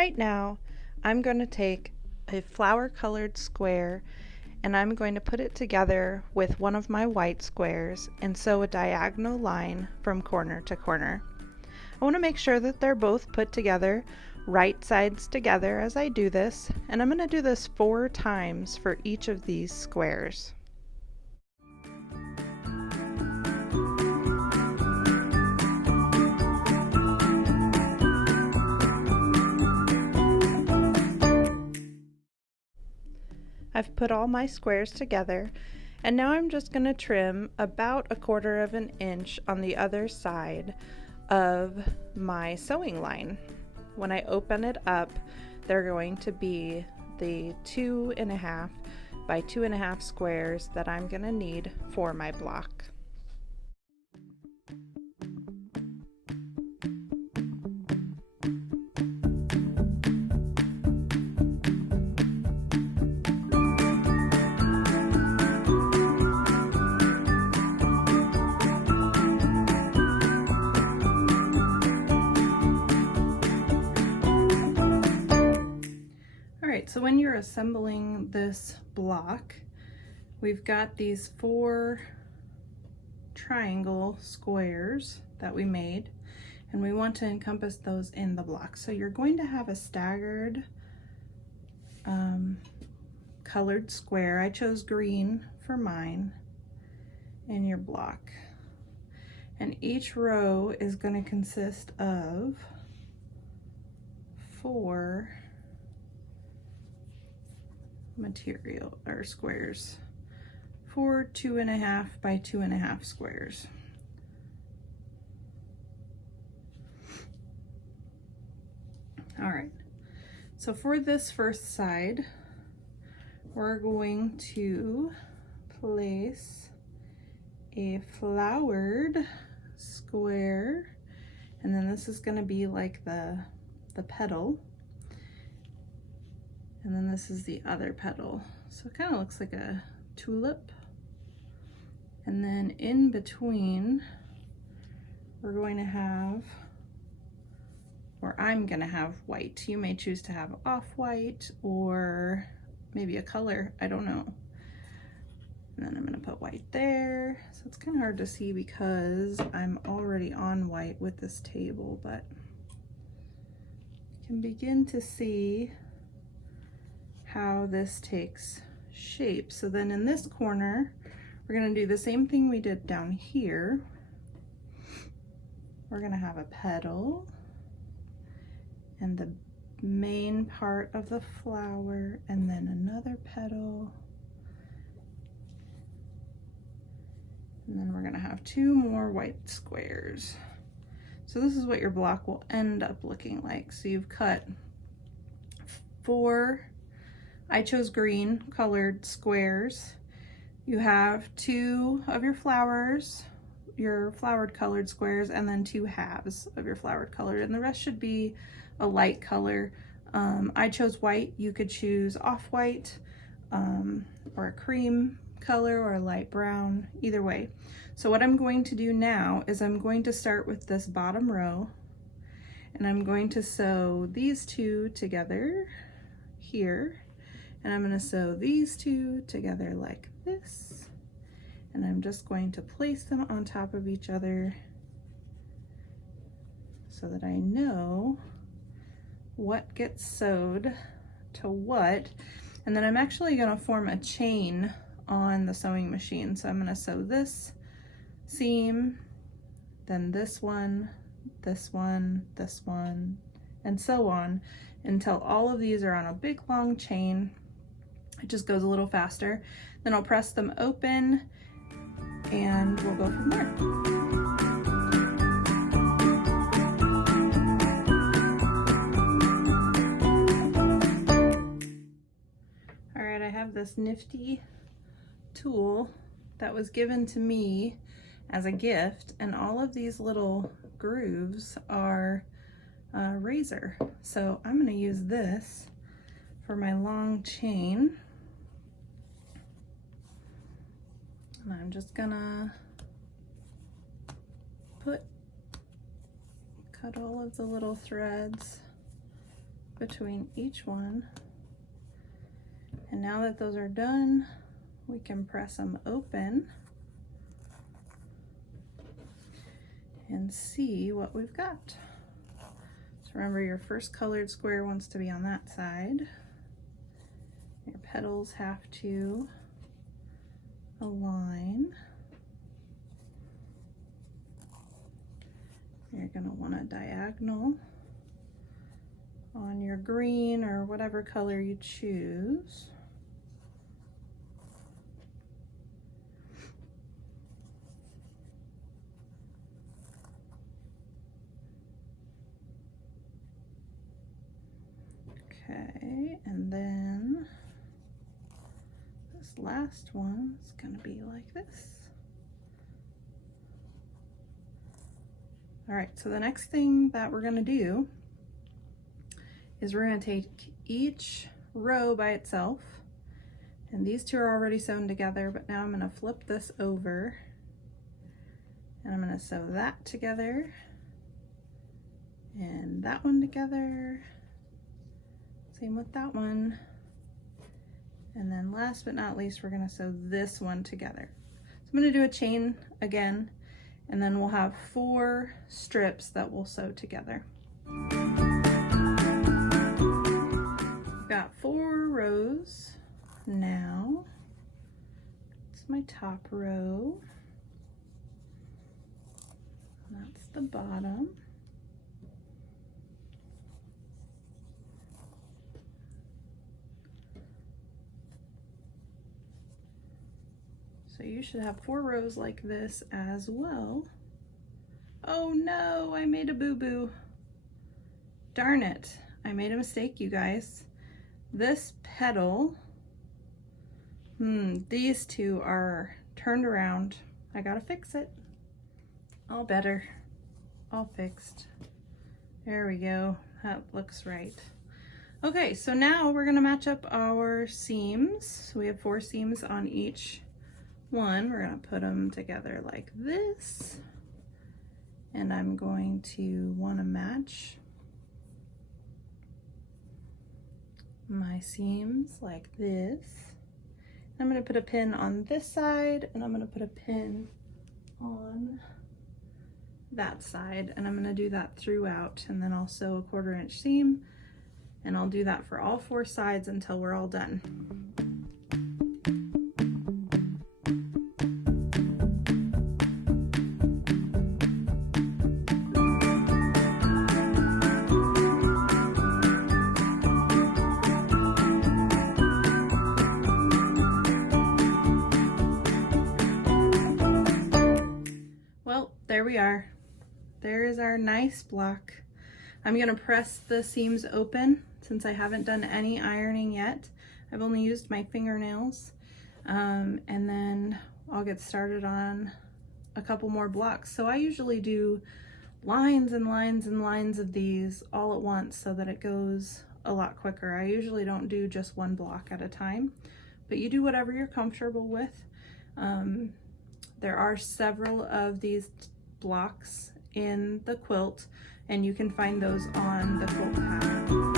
Right now, I'm going to take a flower colored square and I'm going to put it together with one of my white squares and sew a diagonal line from corner to corner. I want to make sure that they're both put together, right sides together as I do this, and I'm going to do this 4 times for each of these squares. I've put all my squares together, and now I'm just going to trim about 1/4 of an inch on the other side of my sewing line. When I open it up, they're going to be the 2.5 by 2.5 squares that I'm going to need for my block. So when you're assembling this block, we've got these 4 triangle squares that we made, and we want to encompass those in the block. So you're going to have a staggered colored square. I chose green for mine in your block. And each row is going to consist of 4 material or squares, 4 2.5 by 2.5 squares. All right, so for this first side, we're going to place a flowered square, and then this is going to be like the petal. And then this is the other petal. So it kind of looks like a tulip. And then in between, we're going to have, or I'm gonna have white. You may choose to have off-white or maybe a color, I don't know. And then I'm gonna put white there. So it's kind of hard to see because I'm already on white with this table, but you can begin to see how this takes shape. So then in this corner, we're going to do the same thing we did down here. We're going to have a petal and the main part of the flower, and then another petal. And then we're going to have 2 more white squares. So this is what your block will end up looking like. So you've cut 4, I chose green colored squares. You have 2 of your flowers, your flowered colored squares, and then 2 halves of your flowered colored, and the rest should be a light color. I chose white. You could choose off-white or a cream color or a light brown, either way. So what I'm going to do now is I'm going to start with this bottom row, and I'm going to sew these 2 together here. And I'm going to sew these 2 together like this, and I'm just going to place them on top of each other so that I know what gets sewed to what. And then I'm actually going to form a chain on the sewing machine. So I'm going to sew this seam, then this one, this one, this one, and so on until all of these are on a big long chain. It just goes a little faster. Then I'll press them open and we'll go from there. All right, I have this nifty tool that was given to me as a gift, and all of these little grooves are razor. So I'm gonna use this for my long chain. And I'm just gonna cut all of the little threads between each one. And now that those are done, we can press them open and see what we've got. So remember, your first colored square wants to be on that side. Your petals have to align. You're going to want a diagonal on your green or whatever color you choose. Okay, and then this last one is going to be like this. All right, so the next thing that we're going to do is we're going to take each row by itself, and these two are already sewn together, but now I'm going to flip this over and I'm going to sew that together and that one together. Same with that one. And then last but not least, we're going to sew this one together. So I'm going to do a chain again, and then we'll have 4 strips that we'll sew together. We've got 4 rows now. It's my top row. That's the bottom. So you should have 4 rows like this as well. Oh no, I made a boo-boo. Darn it, I made a mistake, you guys. This petal, these two are turned around. I gotta fix it. All better, all fixed. There we go, that looks right. Okay, so now we're gonna match up our seams. So we have 4 seams on each one. We're going to put them together like this, and I'm going to want to match my seams like this. I'm going to put a pin on this side, and I'm going to put a pin on that side, and I'm going to do that throughout, and then I'll sew a 1/4 inch seam, and I'll do that for all 4 sides until we're all done. There we are. There is our nice block. I'm gonna press the seams open since I haven't done any ironing yet. I've only used my fingernails, and then I'll get started on a couple more blocks. So I usually do lines and lines and lines of these all at once so that it goes a lot quicker. I usually don't do just one block at a time, but you do whatever you're comfortable with. There are several of these blocks in the quilt, and you can find those on the quilt pattern.